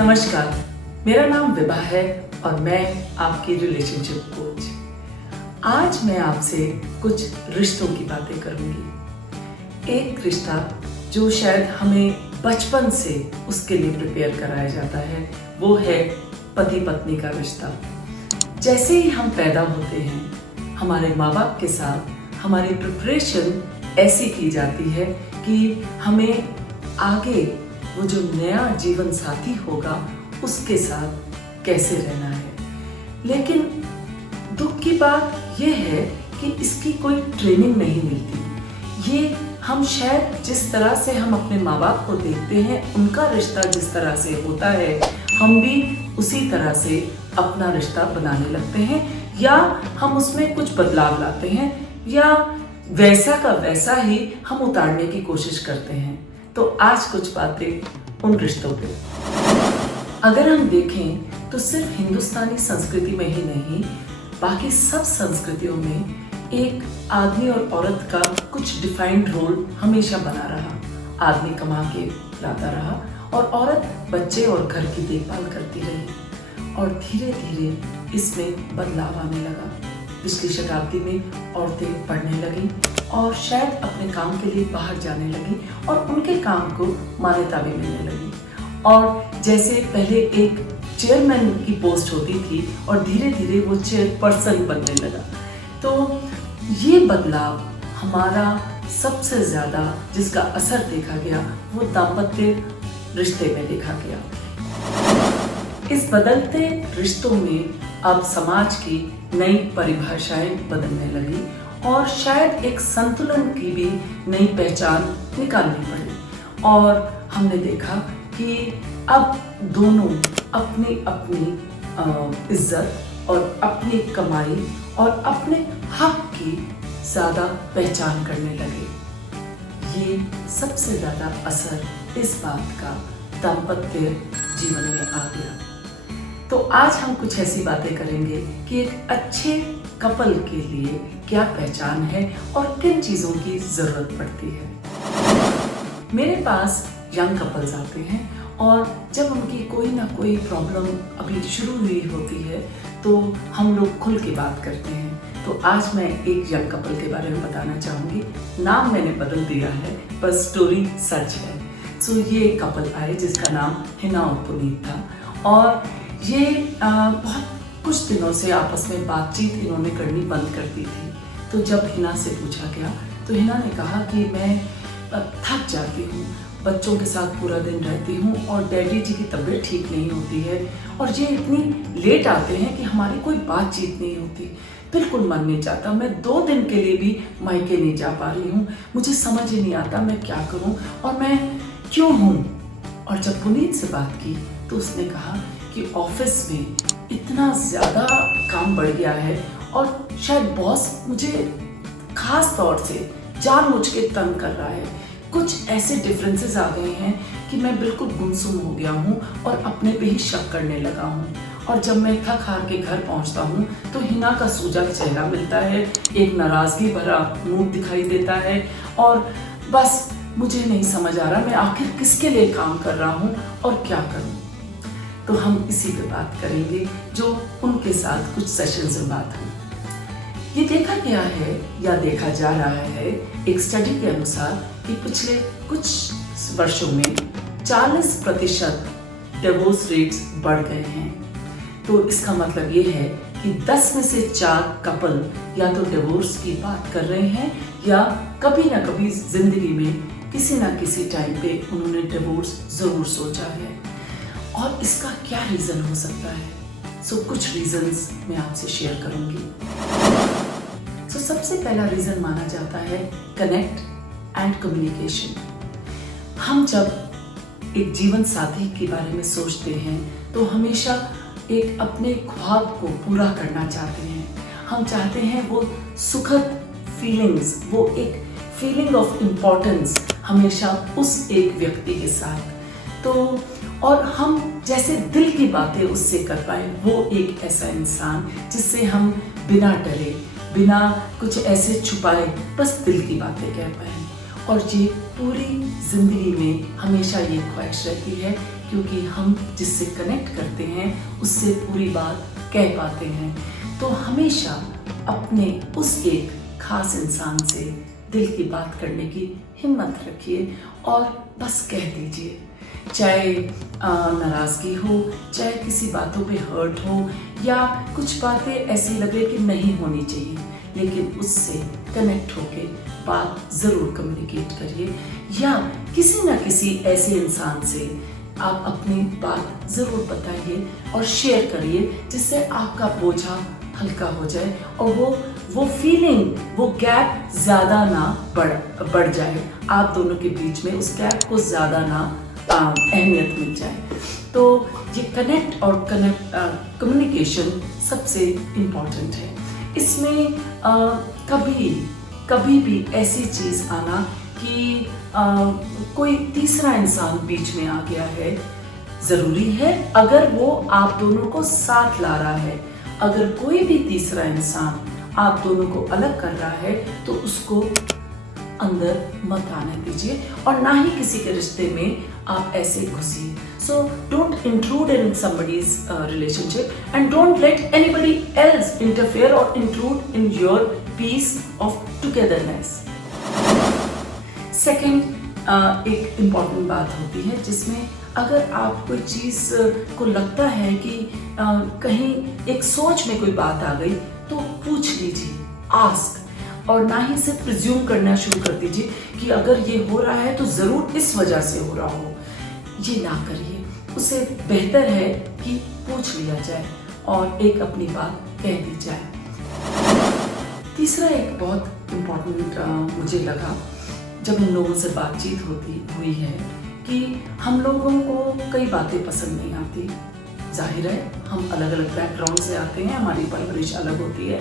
नमस्कार, मेरा नाम विभा है और मैं आपकी रिलेशनशिप कोच। आज मैं आपसे कुछ रिश्तों की बातें करूंगी। एक रिश्ता जो शायद हमें बचपन से उसके लिए प्रिपेयर कराया जाता है, वो है पति पत्नी का रिश्ता। जैसे ही हम पैदा होते हैं, हमारे माँ बाप के साथ हमारी प्रिपरेशन ऐसी की जाती है कि हमें आगे वो जो नया जीवन साथी होगा उसके साथ कैसे रहना है। लेकिन दुख की बात यह है कि इसकी कोई ट्रेनिंग नहीं मिलती। ये हम शायद जिस तरह से हम अपने माँ बाप को देखते हैं, उनका रिश्ता जिस तरह से होता है, हम भी उसी तरह से अपना रिश्ता बनाने लगते हैं, या हम उसमें कुछ बदलाव लाते हैं, या वैसा का वैसा ही हम उतारने की कोशिश करते हैं। तो आज कुछ बातें उन रिश्तों पे। अगर हम देखें तो सिर्फ हिंदुस्तानी संस्कृति में ही नहीं, बाकी सब संस्कृतियों में एक आदमी और औरत का कुछ डिफाइंड रोल हमेशा बना रहा। आदमी कमा के लाता रहा और औरत बच्चे और घर की देखभाल करती रही। और धीरे धीरे इसमें बदलाव आने लगा। पिछली शताब्दी में औरतें पढ़ने लगीं और शायद अपने काम के लिए बाहर जाने लगी और उनके काम को मान्यता भी मिलने लगी। और जैसे पहले एक चेयरमैन की पोस्ट होती थी और धीरे धीरे वो चेयरपर्सन बनने लगा। तो ये बदलाव हमारा सबसे ज़्यादा जिसका असर देखा गया वो दाम्पत्य रिश्ते में देखा गया। इस बदलते रिश्तों में अब समाज की नई परिभाषाएं बदलने लगी और शायद एक संतुलन की भी नई पहचान निकालनी पड़ी। और हमने देखा कि अब दोनों अपनी अपनी इज्जत और अपनी कमाई और अपने हक की ज़्यादा पहचान करने लगे। ये सबसे ज़्यादा असर इस बात का दाम्पत्य जीवन में आ गया। तो आज हम कुछ ऐसी बातें करेंगे कि एक अच्छे कपल के लिए क्या पहचान है और किन चीज़ों की ज़रूरत पड़ती है। मेरे पास यंग कपल्स आते हैं और जब उनकी कोई ना कोई प्रॉब्लम अभी शुरू हुई होती है तो हम लोग खुल के बात करते हैं। तो आज मैं एक यंग कपल के बारे में बताना चाहूँगी। नाम मैंने बदल दिया है, पर स्टोरी सच है। सो ये एक कपल आए जिसका नाम हिना और पुनीत था और ये बहुत कुछ दिनों से आपस में बातचीत इन्होंने करनी बंद कर दी थी। तो जब हिना से पूछा गया तो हिना ने कहा कि मैं थक जाती हूँ, बच्चों के साथ पूरा दिन रहती हूँ और डैडी जी की तबीयत ठीक नहीं होती है और ये इतनी लेट आते हैं कि हमारी कोई बातचीत नहीं होती। बिल्कुल मन नहीं चाहता, मैं 2 दिन के लिए भी मायके नहीं जा पा रही हूँ। मुझे समझ ही नहीं आता मैं क्या करूँ और मैं क्यों हूँ। और जब पुनीत से बात की तो उसने कहा कि ऑफिस में इतना ज़्यादा काम बढ़ गया है और शायद बॉस मुझे खास तौर से जानबूझ के तंग कर रहा है। कुछ ऐसे डिफरेंसेस आ गए हैं कि मैं बिल्कुल गुमसुम हो गया हूँ और अपने पे ही शक करने लगा हूँ। और जब मैं थक हार के घर पहुँचता हूँ तो हिना का सूजा चेहरा मिलता है, एक नाराज़गी भरा मूड दिखाई देता है और बस मुझे नहीं समझ आ रहा मैं आखिर किसके लिए काम कर रहा हूँ और क्या करूँ। तो हम इसी पे बात करेंगे जो उनके साथ कुछ सेशंस में बात हुई। ये देखा गया है या देखा जा रहा है एक स्टडी के अनुसार कि पिछले कुछ वर्षों में 40% डिवोर्स रेट्स बढ़ गए हैं। तो इसका मतलब ये है कि 10 में से 4 कपल या तो डिवोर्स की बात कर रहे हैं या कभी ना कभी जिंदगी में किसी ना किसी टाइम पे उन्होंने डिवोर्स जरूर सोचा है। और इसका क्या रीज़न हो सकता है? सो कुछ रीजंस मैं आपसे शेयर करूंगी। सबसे पहला रीज़न माना जाता है कनेक्ट एंड कम्युनिकेशन। हम जब एक जीवन साथी के बारे में सोचते हैं तो हमेशा एक अपने ख्वाब को पूरा करना चाहते हैं। हम चाहते हैं वो सुखद फीलिंग्स, वो एक फीलिंग ऑफ इम्पोर्टेंस हमेशा उस एक व्यक्ति के साथ। तो और हम जैसे दिल की बातें उससे कर पाए, वो एक ऐसा इंसान जिससे हम बिना डरे, बिना कुछ ऐसे छुपाए, बस दिल की बातें कह पाए। और ये पूरी जिंदगी में हमेशा ये ख्वाहिश रहती है क्योंकि हम जिससे कनेक्ट करते हैं उससे पूरी बात कह पाते हैं। तो हमेशा अपने उस एक खास इंसान से दिल की बात करने की हिम्मत रखिए और बस कह दीजिए, चाहे नाराज़गी हो, चाहे किसी बातों पे हर्ट हो या कुछ बातें ऐसी लगे कि नहीं होनी चाहिए, लेकिन उससे कनेक्ट होके बात ज़रूर कम्युनिकेट करिए या किसी ना किसी ऐसे इंसान से आप अपनी बात ज़रूर बताइए और शेयर करिए, जिससे आपका बोझा हल्का हो जाए और वो फीलिंग, वो गैप ज़्यादा ना बढ़ जाए, आप दोनों के बीच में उस गैप को ज़्यादा ना अहमियत मिल जाए। तो ये कनेक्ट और कम्युनिकेशन सबसे इम्पॉर्टेंट है। इसमें कभी भी ऐसी चीज़ आना कि कोई तीसरा इंसान बीच में आ गया है, ज़रूरी है अगर वो आप दोनों को साथ ला रहा है। अगर कोई भी तीसरा इंसान आप दोनों को अलग कर रहा है तो उसको अंदर मत आने दीजिए और ना ही किसी के रिश्ते में आप ऐसे घुसिए। So don't intrude in somebody's relationship and don't let anybody else interfere or intrude in your peace of togetherness. Second, एक इम्पॉर्टेंट बात होती है जिसमें अगर आप कोई चीज़ को लगता है कि कहीं एक सोच में कोई बात आ गई तो पूछ लीजिए, आस्क, और ना ही सिर्फ प्रिज्यूम करना शुरू कर दीजिए कि अगर ये हो रहा है तो ज़रूर इस वजह से हो रहा हो। ये ना करिए, उससे बेहतर है कि पूछ लिया जाए और एक अपनी बात कह दी जाए। तीसरा एक बहुत इम्पॉर्टेंट मुझे लगा जब इन लोगों से बातचीत हुई है कि हम लोगों को कई बातें पसंद नहीं आती। जाहिर है हम अलग अलग बैकग्राउंड से आते हैं, हमारी परवरिश अलग होती है,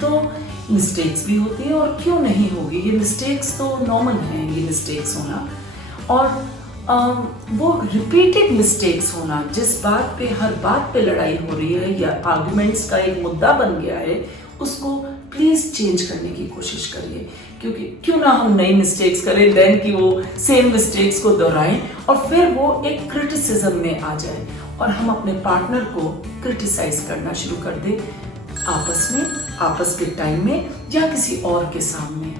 तो मिस्टेक्स भी होती हैं और क्यों नहीं होगी, ये मिस्टेक्स तो नॉर्मल हैं, ये मिस्टेक्स होना। और वो रिपीटेड मिस्टेक्स होना, जिस बात पे हर बात पे लड़ाई हो रही है या आर्गुमेंट्स का एक मुद्दा बन गया है, उसको प्लीज़ चेंज करने की कोशिश करिए। क्योंकि क्यों ना हम नई मिस्टेक्स करें देन कि वो सेम मिस्टेक्स को दोहराएं और फिर वो एक क्रिटिसिज्म में आ जाए और हम अपने पार्टनर को क्रिटिसाइज करना शुरू कर दें आपस में, आपस के टाइम में या किसी और के सामने।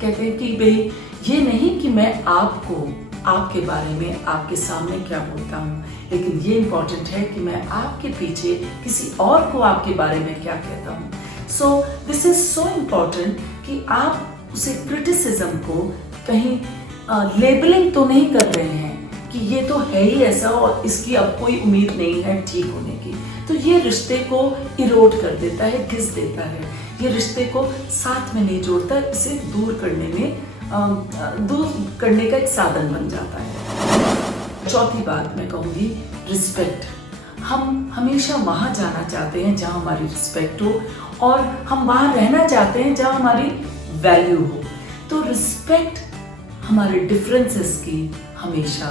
कहते हैं कि भाई ये नहीं कि मैं आपको आपके बारे में आपके सामने क्या बोलता हूँ, लेकिन ये इम्पोर्टेंट है कि मैं आपके पीछे किसी और को आपके बारे में क्या कहता हूँ। So this is so important कि आप उसे क्रिटिसिज्म को कहीं लेबलिंग तो नहीं कर रहे हैं कि ये तो है ही ऐसा और इसकी अब कोई उम्मीद नहीं है ठीक होने की। तो ये रिश्ते को इरोड कर देता है, घिस देता है, ये रिश्ते को साथ में नहीं जोड़ता, इसे दूर करने का एक साधन बन जाता है। चौथी बात मैं कहूँगी, रिस्पेक्ट। हम हमेशा वहाँ जाना चाहते हैं जहाँ हमारी रिस्पेक्ट हो और हम वहाँ रहना चाहते हैं जहाँ हमारी वैल्यू हो। तो रिस्पेक्ट हमारे डिफरेंसेस की हमेशा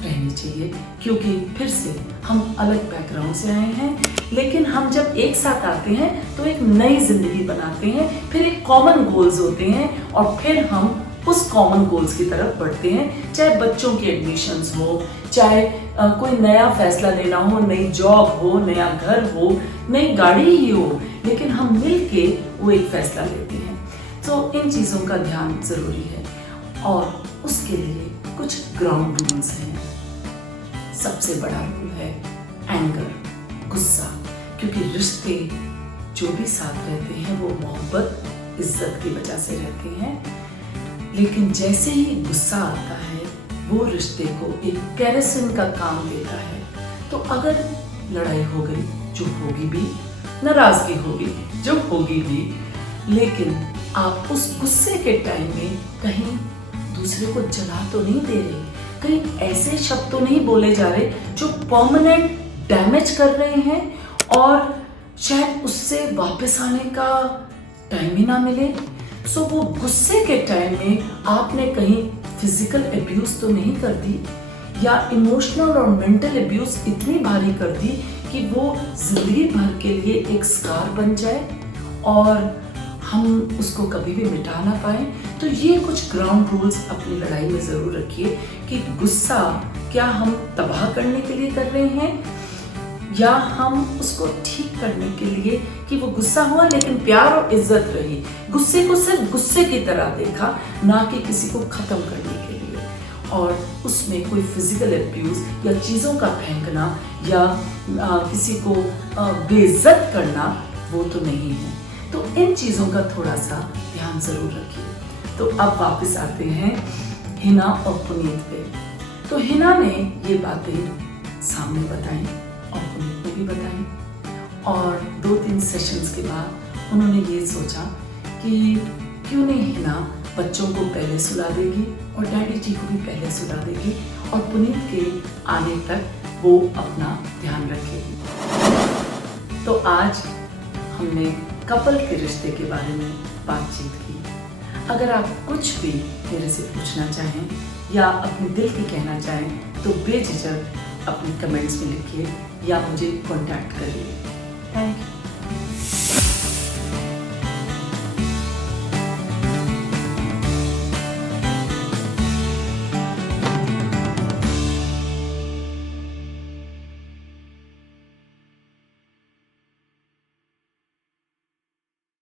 रहनी चाहिए, क्योंकि फिर से हम अलग बैकग्राउंड से आए हैं, लेकिन हम जब एक साथ आते हैं तो एक नई जिंदगी बनाते हैं, फिर एक कॉमन गोल्स होते हैं और फिर हम उस कॉमन गोल्स की तरफ बढ़ते हैं। चाहे बच्चों की एडमिशन्स हो, चाहे कोई नया फैसला लेना हो, नई जॉब हो, नया घर हो, नई गाड़ी ही हो, लेकिन हम मिल के वो एक फैसला लेते हैं। तो इन चीज़ों का ध्यान ज़रूरी है और उसके लिए कुछ ग्राउंड रूल्स हैं। सबसे बड़ा रूल है एंगर, गुस्सा, क्योंकि रिश्ते जो भी साथ रहते हैं वो मोहब्बत, इज्जत की वजह से रहते हैं, लेकिन जैसे ही गुस्सा आता है वो रिश्ते को एक केरोसिन का काम देता है। तो अगर लड़ाई हो गई, जो होगी भी, नाराजगी होगी, जो होगी भी, लेकिन आप उस गुस्से के टाइम में कहीं दूसरे को जला तो नहीं दे रहे, कहीं ऐसे शब्द तो नहीं बोले जा रहे जो परमानेंट डैमेज कर रहे हैं और शायद उससे वापस आने का टाइम ही ना मिले। सो वो गुस्से के टाइम में आपने कहीं फिजिकल अब्यूज तो नहीं कर दी या इमोशनल और मेंटल अब्यूज इतनी भारी कर दी कि वो जिंदगी भर के लिए एक स्कार बन जाए और हम उसको कभी भी मिटा ना पाए। तो तो ये कुछ ग्राउंड रूल्स अपनी लड़ाई में ज़रूर रखिए कि गुस्सा क्या हम तबाह करने के लिए कर रहे हैं या हम उसको ठीक करने के लिए कि वो गुस्सा हुआ लेकिन प्यार और इज्जत रही। गुस्से को सिर्फ गुस्से की तरह देखा, ना कि किसी को ख़त्म करने के लिए, और उसमें कोई फिजिकल अब्यूज़ या चीज़ों का फेंकना या किसी को बेइज्जत करना वो तो नहीं है। तो इन चीज़ों का थोड़ा सा ध्यान ज़रूर रखिए। तो अब वापस आते हैं हिना और पुनीत पे। तो हिना ने ये बातें सामने बताई और पुनीत ने भी बताई, और 2-3 सेशंस के बाद उन्होंने ये सोचा कि क्यों नहीं हिना बच्चों को पहले सुला देगी और डैडी जी को भी पहले सुला देगी और पुनीत के आने तक वो अपना ध्यान रखेगी। तो आज हमने कपल के रिश्ते के बारे में बातचीत की। अगर आप कुछ भी मेरे से पूछना चाहें या अपने दिल की कहना चाहें तो बेझिझक अपने कमेंट्स में लिखिए या मुझे कांटेक्ट करिए। Thank you.